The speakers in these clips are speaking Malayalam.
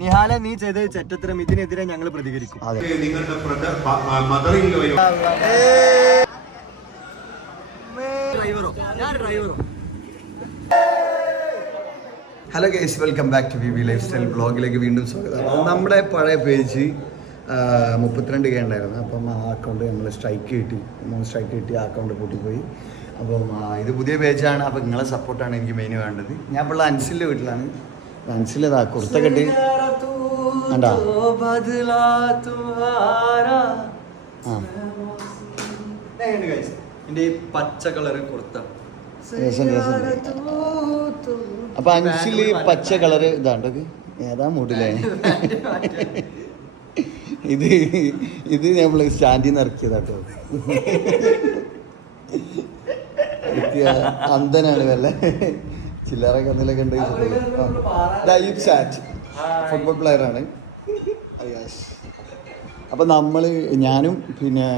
നിഹാല നീ ചെയ്ത ചെറ്റത്തരം ഇതിനെതിരെ ഞങ്ങൾ പ്രതികരിക്കും. അതെ. നിങ്ങളുടെ ഡ്രൈവറോ? ഞാൻ ഡ്രൈവറോ? Hello guys welcome back to B B lifestyle ബ്ലോഗിലേക്ക് വീണ്ടും സ്വാഗതം. നമ്മുടെ പഴയ പേജ് മുപ്പത്തിരണ്ട് കെ ഉണ്ടായിരുന്നു. അപ്പം ആ അക്കൗണ്ട് നമ്മൾ സ്ട്രൈക്ക് കിട്ടി. മൂന്ന് സ്ട്രൈക്ക് കിട്ടി ആ അക്കൗണ്ട് പൂട്ടിപ്പോയി. അപ്പം ഇത് പുതിയ പേജാണ് അപ്പം നിങ്ങളെ സപ്പോർട്ടാണ് എനിക്ക് മെയിൻ വേണ്ടത്. ഞാൻ ഇപ്പോൾ അൻസിലിന്റെ വീട്ടിലാണ്. അൻസിൽ കുർത്ത കെട്ടി. കണ്ടാ? ആ. എന്റെ ഈ പച്ച കളർ കുർത്ത. രസം രസം. അപ്പൊ അഞ്ചിൽ പച്ച കളറ് ഇതാണ്ടോ ഏതാ മൂട്ടിലേ ഇത് ഇത് നമ്മൾ സ്റ്റാൻഡിൽ നിന്ന് ഇറക്കിയതാട്ടോ. അന്തനാണ് അന്ധനാണ് വല്ല ചില്ലറ കന്നിലൊക്കെ ഉണ്ട് ദീപ് സാറ്റ് ഫുട്ബോൾ പ്ലെയറാണ് അപ്പം നമ്മൾ ഞാനും പിന്നെ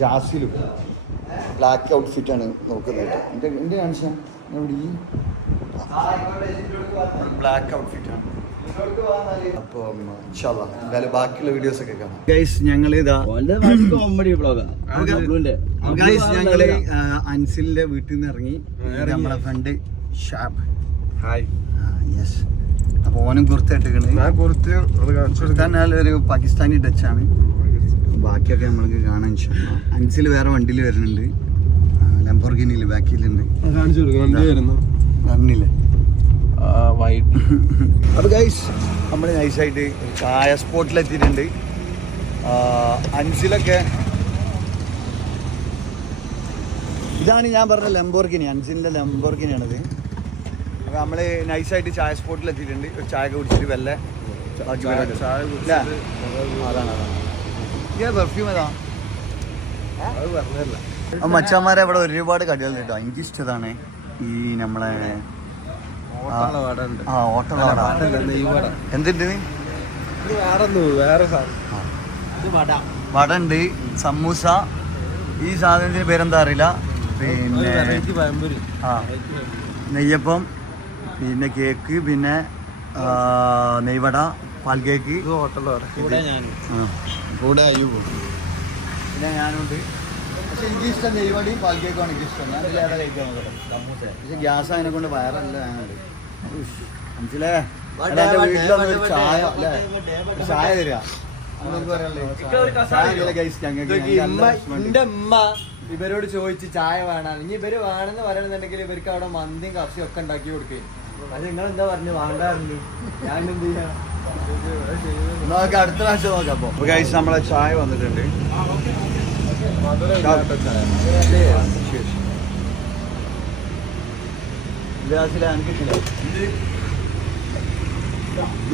ജാസിലും ബ്ലാക്ക് ആണ് നോക്കുന്നത്. എന്റെ എന്റെ എന്റെ കാണിച്ച ബ്ലാക്ക് ഔട്ട്ഫിറ്റ് ആണ്. അപ്പം ഇൻഷാല്ലാ എന്തായാലും ബാക്കിയുള്ള വീഡിയോസ് ഒക്കെ കാണാം. ഗൈസ് ഞങ്ങൾ ഇതാ കോമഡി ഗൈസ് ഞങ്ങൾ അൻസിലിന്റെ വീട്ടിൽ നിന്ന് ഇറങ്ങി. നമ്മളെ ഫ്രണ്ട് ഷാബ്. ഹായ് യെസ് അപ്പൊ ഓനും കുർത്താൻ ഒരു പാകിസ്ഥാനി ടച്ച് ആണ്. ബാക്കിയൊക്കെ നമ്മൾക്ക് കാണാൻ. അൻസിൽ വേറെ വണ്ടിയിൽ വരുന്നുണ്ട്. ലംബോർഗിനിയിൽ ബാക്കിയിലുണ്ട് കാണിച്ചു കൊടുക്കാം. വണ്ടി വരുന്നു. വൈറ്റ് അപ്പോൾ ഗൈസ് നമ്മൾ നൈസായിട്ട് ചായ സ്പോട്ടിലെത്തിയിട്ടുണ്ട്. അഞ്ചിലൊക്കെ ഇതാണ് ഞാൻ പറഞ്ഞ ലംബോർഗിനി അൻസിലിന്റെ ലംബോർഗിനിയാണിത് അപ്പോൾ നമ്മൾ നൈസായിട്ട് ചായ സ്പോട്ടിലെത്തിയിട്ടുണ്ട്. ഒരു ചായ കുടിച്ചിട്ട് വല്ല പെർഫ്യൂം ഏതാ? മച്ചാന്മാരെ ഇവിടെ ഒരുപാട് കടികൾ കേട്ടോ. എനിക്ക് ഇഷ്ടതാണ് ഈ നമ്മളെ ആ ഓട്ടമുള്ള വട. എന്തുണ്ട്? നീ വേറെ ഒന്നും വേറെ സാധനം. ഇത് വട. ഉണ്ട് സമൂസ. ഈ സാധനത്തിന്റെ പേരെന്താ അറിയില്ല? പിന്നെ ആ. നെയ്യപ്പം പിന്നെ കേക്ക് പിന്നെ നെയ്വട പാൽ കേക്ക്. ഇത് ഹോട്ടലിൽ വട. കൂടെ പിന്നെ ഞാനുണ്ട്. പക്ഷെ എനിക്ക് ഇഷ്ടം നെയ്വടയും പാൽ കേക്കുമാണ് എനിക്ക് ഇഷ്ടം ഞാൻ കഴിക്കാൻ പക്ഷെ ഗ്യാസ് അതിനെ കൊണ്ട് വയറല്ല ഞാനുണ്ട്. മനസ്സിലേ വീട്ടിലൊന്നും ഒരു ചായ അല്ലേ? ചായ തരിക ഇവരോട് ചോദിച്ച് ചായ വേണം ഇനി ഇവർ വേണമെന്ന് പറയണമെന്നുണ്ടെങ്കിൽ ഇവർക്ക് അവിടെ മന്തിയും കപ്സിയും ഒക്കെ ഉണ്ടാക്കി കൊടുക്കേ. അത് നിങ്ങൾ എന്താ പറഞ്ഞു? വാങ്ങാറുണ്ട് ഞാൻ എന്ത് ചെയ്യാ നമുക്ക് അടുത്ത പ്രാവശ്യം നോക്കാം അപ്പൊ. ഗൈസ് നമ്മളെ ചായ വന്നിട്ടുണ്ട്. ചായ.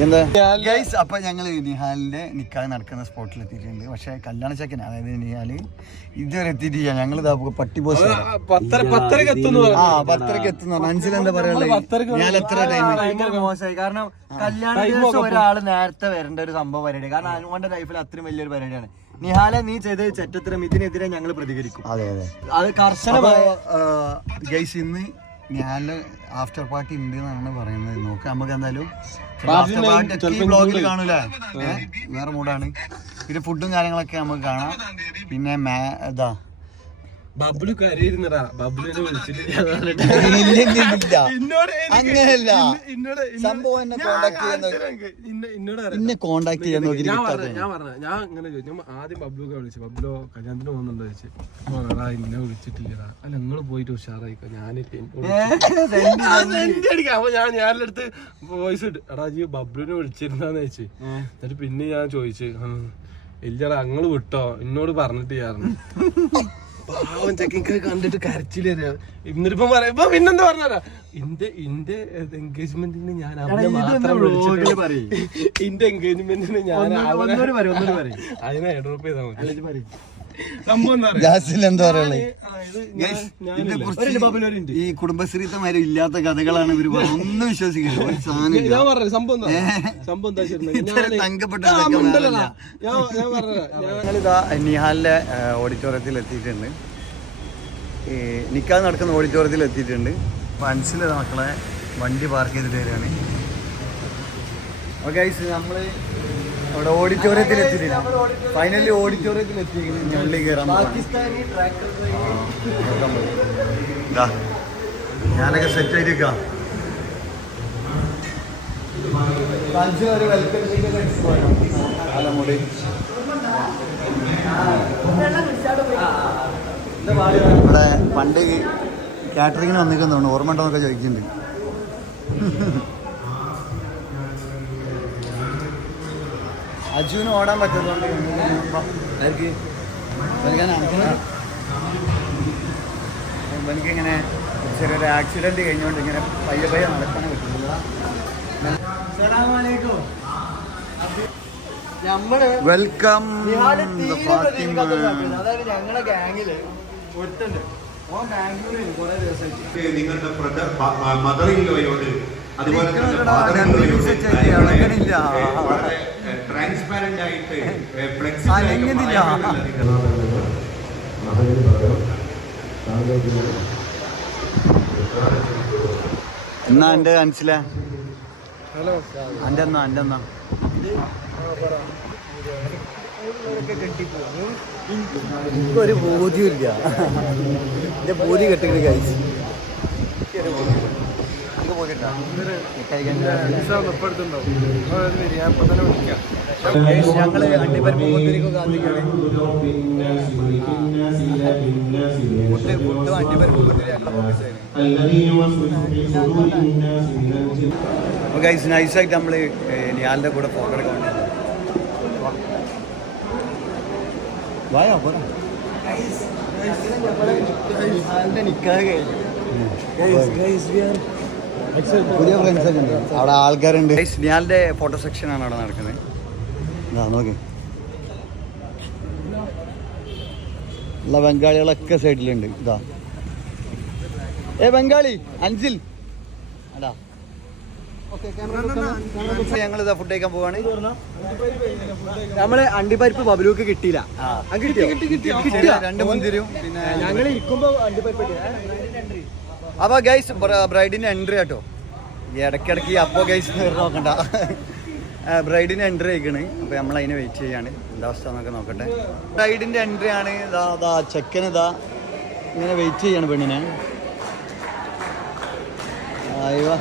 എന്താ ഗൈസ് അപ്പൊ ഞങ്ങൾ നിഹാലിന്റെ നിക്കാഹ് നടക്കുന്ന സ്പോട്ടിൽ എത്തിയിട്ടുണ്ട്. പക്ഷെ കല്യാണ ചെക്കൻ അതായത് നിഹാൽ ഇതുവരെ എത്തിയിട്ടില്ല. ഞങ്ങൾ പട്ടി പോസ് പത്തര പത്തരക്ക് എത്തുന്നു പറയാനുള്ളത്? ഞാൻ എത്ര ടൈം മോശമായി. കാരണം കല്യാണ ദിവസം ഒരാൾ നേരത്തെ വരേണ്ട ഒരു സംഭവം പരിപാടി. കാരണം അനുകൊണ്ട് ലൈഫിൽ അത്രയും വലിയൊരു പരിപാടിയാണ്. നിഹാല നീ ചെയ്ത ചെറ്റത്തരം ഇതിനെതിരെ ഞങ്ങൾ പ്രതികരിക്കും. അതെ അതെ. അത് കർശനമായ ഗൈസ് ഇന്ന് ഞാൻ ആഫ്റ്റർ പാർട്ടി ഉണ്ട് എന്നാണ് പറയുന്നത്. നോക്കാം നമുക്ക് എന്തായാലും ആഫ്റ്റർ പാർട്ടി ഈ ബ്ലോഗിൽ കാണൂല കാണൂലേ വേറെ മൂടാണ് പിന്നെ ഫുഡും കാര്യങ്ങളൊക്കെ നമുക്ക് കാണാം. പിന്നെ മേ ഇതാ ബബ്ലു കരയിരുന്നടാ. ബബ്ലുവിനെ വിളിച്ചിട്ട് ഞാൻ പറഞ്ഞിട്ട് ഇല്ല, ഇല്ല, ഇല്ല. എന്നോട് എനിക്ക് അങ്ങനെയല്ല. ഇന്ന- എന്നോട് ഇന്ന- സംഭവം എന്നെ ഞാൻ. ഇന്ന- എന്നോട് അറിയാം. എന്നെ കോണ്ടാക്ട് ചെയ്യാൻ നോക്കി ഞാൻ പറഞ്ഞു ഞാൻ പറഞ്ഞു ഞാൻ ഇങ്ങനെ ചോദിച്ചു. ഞാൻ ആദ്യം ബബ്ലുക്കെ വിളിച്ചു. ബബ്ലു കല്യാണത്തിന് പോകുന്നുണ്ടോ ചോദിച്ചു. പറഞ്ഞാ ഇന്നെ വിളിച്ചിട്ടില്ലടാ. അല്ല നിങ്ങൾ പോയിട്ട് ഉഷാറായിക്കോ? ഞാനില്ല. എന്റെ അടിക്കാം അപ്പൊ ഞാൻ ഞാന്റെ അടുത്ത് വോയിസ് ഇട്ട്. എടാ ജി ബബ്ലുവിനെ വിളിച്ചിരുന്നാന്ന് ചോദിച്ചു. എന്നിട്ട് പിന്നെ ഞാൻ ചോദിച്ചു "ഉം, ഇല്ലടാ അങ്ങൾ വിട്ടോ. എന്നോട് പറഞ്ഞിട്ട് ചേർന്നു പാവം ചെക്കിക്ക് കണ്ടിട്ട് കരച്ചിൽ. എന്നിട്ടിപ്പം പറയാം പിന്നെന്താ പറഞ്ഞാ ഇന്റെ ഇന്റെ എൻഗേജ്മെന്റിന് ഞാൻ അവനെ മാത്രം വിളിച്ചിട്ടുള്ളൂ. ഇന്റെ എൻഗേജ്മെന്റിന് ഞാൻ അവനെ- അതിനെ ഡ്രോപ്പ് ചെയ്താൽ മതി? ജാസിൽ എന്താ പറയുള്ളത് ഈ കുടുംബശ്രീത്തമാര് ഇല്ലാത്ത കഥകളാണ് ഇവർ ഒന്നും വിശ്വസിക്കില്ല ഒരു സാധനം ഞാൻ പറഞ്ഞ സംഭവം ഞങ്ങളിതാ നിഹാലിന്റെ ഓഡിറ്റോറിയത്തിൽ എത്തിയിട്ടുണ്ട്. ഈ നിക്കാഹ് നടക്കുന്ന ഓഡിറ്റോറിയത്തിൽ എത്തിയിട്ടുണ്ട്. മനസ്സിലെ മക്കളെ വണ്ടി പാർക്ക് ചെയ്തിട്ട് വരികയാണ് ഓക്കെ നമ്മൾ അവിടെ ഓഡിറ്റോറിയത്തിൽ എത്തിയില്ല ഫൈനലി ഓഡിറ്റോറിയത്തിൽ എത്തിയിരിക്കുന്നു ഉള്ളിൽ കയറാൻ ഞാനൊക്കെ സെറ്റ് ആയിരിക്കാം ഒരു വെൽക്കം തലമുടി ഇവിടെ പണ്ട് കാറ്ററിങ്ങിന് വന്നിരിക്കുന്നതാണ് ഓർമ്മ ഉണ്ടോ എന്നൊക്കെ ചോദിക്കുന്നുണ്ട്. അജുവിന് ഓടാൻ പറ്റുന്നതുകൊണ്ട് എനിക്കിങ്ങനെ ചെറിയൊരു ആക്സിഡന്റ് കഴിഞ്ഞുകൊണ്ട് ഇങ്ങനെ പയ്യ പയ്യ നടക്കാൻ പറ്റുന്നില്ല വെൽക്കം അതായത് ഞങ്ങളെ ഗാങ്ങിൽ ഒരുത്തുണ്ട് ഓൻ ബാംഗ്ലൂരിൽ കുറെ ദിവസമായിട്ട്. നിങ്ങളുടെ മദർ ഇല്ലോയോട് അതുപോലെ ട്രാൻസ്പാരന്റ് ആയിട്ട് ഫ്ലെക്സിബിൾ അനങ്ങുന്നില്ല. എന്നാ എന്റെ മനസ്സിലാ ഹലോ എന്റെ എന്നാ എന്റെ എന്നാ ഒരു ബോധ്യമില്ല എന്റെ ബോധ്യം കെട്ടിട്ട് കഴിച്ചു ഞങ്ങൾ അണ്ടിപ്പരിപ്പ് കാത്തിക്കാണ് ഫുഡ് ഫുഡ് അണ്ടിപ്പരിപ്പ് മുന്തിരി അപ്പോൾ ഗൈസ് നൈസായിട്ട് നമ്മൾ നിയാലിന്റെ കൂടെ ഫോട്ടോ എടുക്കാൻ വേണ്ടി വായോ പോരാ. പുതിയ ഫ്രണ്ട്സ് ഒക്കെ ഉണ്ട്. അവിടെ ആൾക്കാരുണ്ട്. സ്നിയാലിന്റെ ഫോട്ടോ ഫോട്ടോ ആണ് അവിടെ നടക്കുന്നത്. ഇതാ നോക്കി. ഉള്ള ബംഗാളികളൊക്കെ സൈഡിലുണ്ട് ഇതാ. ഏ ബംഗാളി അഞ്ചിൽ അടാ ഞങ്ങൾ ഇതാ ഫുഡ് കഴിക്കാൻ പോവാണ്. നമ്മൾ അണ്ടിപ്പരിപ്പ് ബബലൂക്ക് കിട്ടിയില്ല. കിട്ടിയോ? കിട്ടിയ? രണ്ട് മുന്തിരിയും പിന്നെ ഞങ്ങൾ ഇരിക്കുമ്പോ അണ്ടിപ്പരിപ്പ് കിട്ടിയില്ല. അപ്പൊ ഗൈസ് ബ്രൈഡിന് എൻട്രി കേട്ടോ ഇടയ്ക്കിടയ്ക്ക് അപ്പോ ഗൈസ് നോക്കണ്ട. ബ്രൈഡിന് എൻട്രി ആയിക്കണ്. അപ്പൊ നമ്മൾ അതിന് വെയിറ്റ് ചെയ്യാണ്. എന്താ അവസ്ഥ എന്നൊക്കെ നോക്കട്ടെ. ബ്രൈഡിന്റെ എൻട്രി ആണ്. ഇതാ ചെക്കൻ ഇതാ. ഇങ്ങനെ വെയിറ്റ് ചെയ്യാണ് പെണ്ണിനെ. അയ്യോ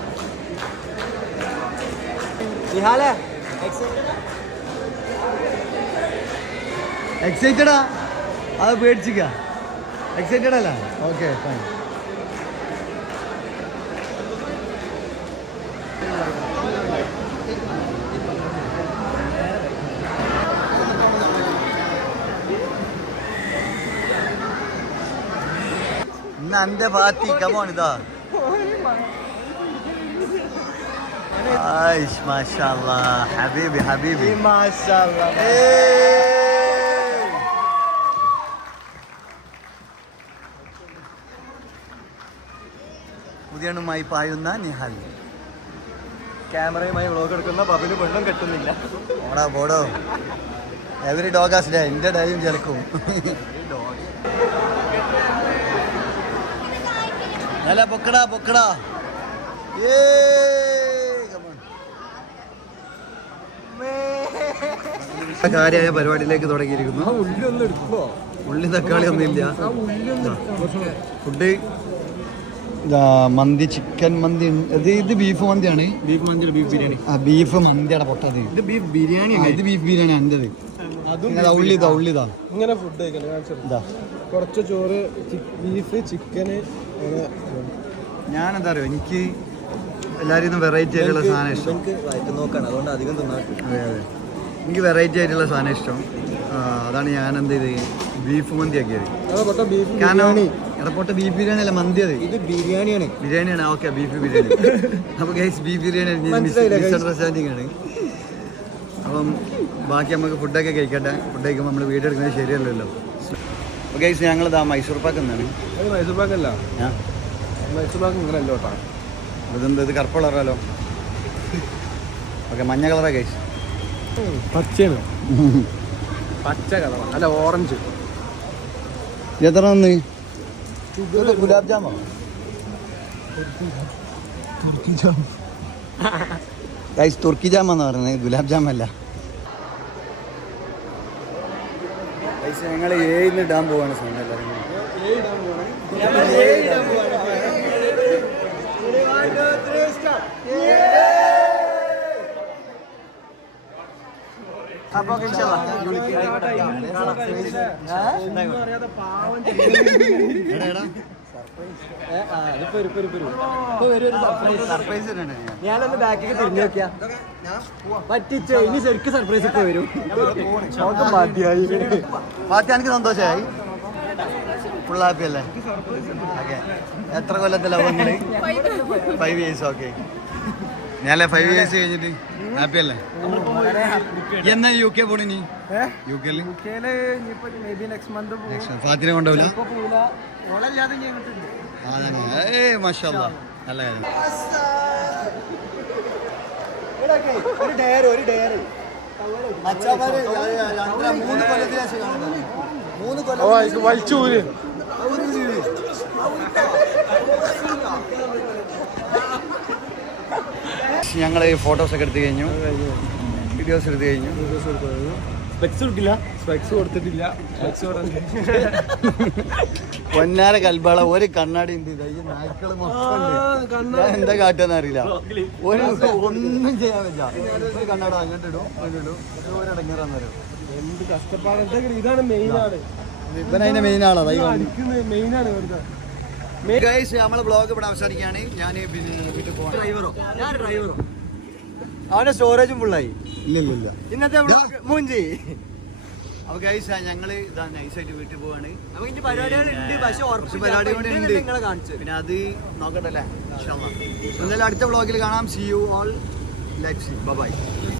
എക്സൈറ്റഡാ അത് പേടിച്ചിക്ക. എക്സൈറ്റഡ് അല്ല? ഓക്കെ ഫൈൻ ഇന്ന് എന്റെ പാർട്ടി. കമോൺ ഇതാ. ആയിഷ് മാഷാ ഹബീബി ഹബീബി. പുതിയണുമായി പായുന്ന നിഹാൽ ക്യാമറയുമായി വ്ളോഗ് എടുക്കുന്ന ബബിന് പെണ്ണും കെട്ടുന്നില്ല. ഓടാ പോടോ. എവരി ഡോഗ് ഹാസ് ഡേ എന്റെ ഡേയും ചെലക്കും അല്ല പൊക്കടാ പൊക്കടാ. കാര്യമായ പരിപാടിയിലേക്ക് തുടങ്ങിയിരിക്കുന്നു. ഉള്ളി തക്കാളി ഒന്നും ഉള്ളി തക്കാളി ഒന്നുമില്ല. ഫുഡ് മന്തി ചിക്കൻ മന്തി. ഇത് ഇത് ബീഫ് മന്തിയാണ്. ബീഫ് മന്തി ബീഫ് ബിരിയാണി. ആ ബീഫ് മന്തിയാണ് പൊട്ടത്. ഇത് ബീഫ് ബിരിയാണി ഇത് ബീഫ് ബിരിയാണി എന്റെത് ഇങ്ങനെ ഉള്ളിതാ ഉള്ളിതാ. ഇങ്ങനെ ഫുഡ് കുറച്ച് ചോറ് ബീഫ് ചിക്കന് ഞാനെന്താ അറിയോ എനിക്ക് എല്ലാവരും വെറൈറ്റി ആയിട്ടുള്ള സാധനം ഇഷ്ടം. അതുകൊണ്ട് അധികം തിന്നാ അതെ അതെ. എനിക്ക് വെറൈറ്റി ആയിട്ടുള്ള സാധനം ഇഷ്ടം. അതാണ് ഞാൻ എന്ത് ചെയ്ത് ബീഫ് മന്തി ആക്കിയത് കാരണം ബീഫ് ബിരിയാണി. അല്ല മന്തി അത് ഇത് ബിരിയാണിയാണ്. ബിരിയാണിയാണ് ഓക്കെ ബീഫ് ബിരിയാണി. അപ്പൊ ഗൈസ് ബീഫ് ബിരിയാണി. മിസ്അണ്ടർസ്റ്റാൻഡിങ് ആണ്. അപ്പം ബാക്കി നമുക്ക് ഫുഡൊക്കെ കഴിക്കട്ടെ. ഫുഡ് കഴിക്കുമ്പോൾ നമ്മൾ വീഡിയോ എടുക്കുന്നത് ശരിയല്ലല്ലോ. അപ്പോൾ ഗൈസ് ഞങ്ങളിതാ മൈസൂർ പാക്ക് എന്നാണ് മൈസൂർ പാക്ക് അല്ല മൈസൂർ പാക്ക് ഇങ്ങനെ അല്ല ഇതെന്ത് ഇത് കറുപ്പ് കളറല്ലോ ഓക്കെ മഞ്ഞ കളറാ ഗൈസ് പച്ചയാണ്. പച്ച കളറാണ് അല്ല ഓറഞ്ച്. എത്ര നന്ദി? ഗുലാബ് ജാമോ? ഗൈസ് തുർക്കി ജാം എന്ന് പറയുന്നത് ഗുലാബ് ജാം അല്ല ഗൈസ് ഞങ്ങൾ ഏഴിന് ഇടാൻ പോവാണ് സമയം എല്ലാവരും കൂടി. അപ്പൊ സർപ്രൈസ്. ഞാനൊന്ന് ബാക്കിൽ തിരിഞ്ഞു നോക്കിയാ പറ്റിച്ചു ഇനി ശരിക്കും സർപ്രൈസ് ഒക്കെ വരും മതിയായി മാറ്റി എനിക്ക് സന്തോഷമായി ഫുൾ ഹാപ്പി അല്ലേ ഓക്കെ എത്ര കൊല്ലത്തെ ലവ് നിങ്ങൾ ഫൈവ് ഇയേഴ്സ് ഓക്കെ ഞാനല്ലേ ഫൈവ് ഇയേഴ്സ് കഴിഞ്ഞിട്ട് ഹാപ്പി അല്ലേ? എന്നാ യു കെ പോണി നീ യു കെയിൽ ഫാത്തിനെ കൊണ്ടുപോയില്ല ഏ മാഷാ നല്ല കാര്യം. ഒരു ഡയർ ഒരു ഡയർ മൂന്ന് കാണുന്നത്. മൂന്ന് ഓ കൊല്ലം ഇത് ഊര് ഞങ്ങൾ ഫോട്ടോസ് ഒക്കെ എടുത്തു കഴിഞ്ഞു. വീഡിയോസ് എടുത്തു കഴിഞ്ഞു. സ്പെക്സ് കൊടുക്കില്ല. സ്പെക്സ് കൊടുത്തിട്ടില്ല. സ്പെക്സ് പൊന്നാര കൽബാള ഒരു കണ്ണാടി ഉണ്ട് നായ്ക്കൾ മൊത്തം എന്താ കാട്ടാന്ന് അറിയില്ല. ഒരു ഒന്നും ചെയ്യാൻ പറ്റില്ല. കണ്ണാട അങ്ങോട്ട് ഇടും അങ്ങോട്ട് ഇടും. ഒരു ഇടങ്ങേറാന്ന് പറയും. എന്ത് കഷ്ടപ്പാട്. ഇതാണ് മെയിൻ ആണ്. ഇവൻ അതിന്റെ മെയിൻ ആളാ മെയിൻ ആണ് ഗൈസ് നമ്മളെ ബ്ലോഗ് ഇവിടെ അവസാനിക്കുകയാണ്. ഞാൻ പിന്നെ വീട്ടിൽ പോകാം ഡ്രൈവറോ ഞാൻ ഡ്രൈവറോ അവന്റെ സ്റ്റോറേജും ഫുള്ളായി ഇല്ലില്ല ഇല്ല ഇല്ല ഇന്നത്തെ ബ്ലോഗ് മൂഞ്ചി. അപ്പൊ ഗൈസ് ഞങ്ങൾ ഇതാ നൈസായിട്ട് വീട്ടിൽ പോവാണ്. അപ്പൊ ഇനി പരിപാടികളുണ്ട്. പക്ഷെ കുറച്ച് പരിപാടി കൂടി ഉണ്ട് നിങ്ങളെ കാണിച്ചു. പിന്നെ അത് നോക്കട്ടല്ലേ ഇൻഷാ അല്ലാ. എന്തായാലും അടുത്ത ബ്ലോഗിൽ കാണാം. See you all life see bye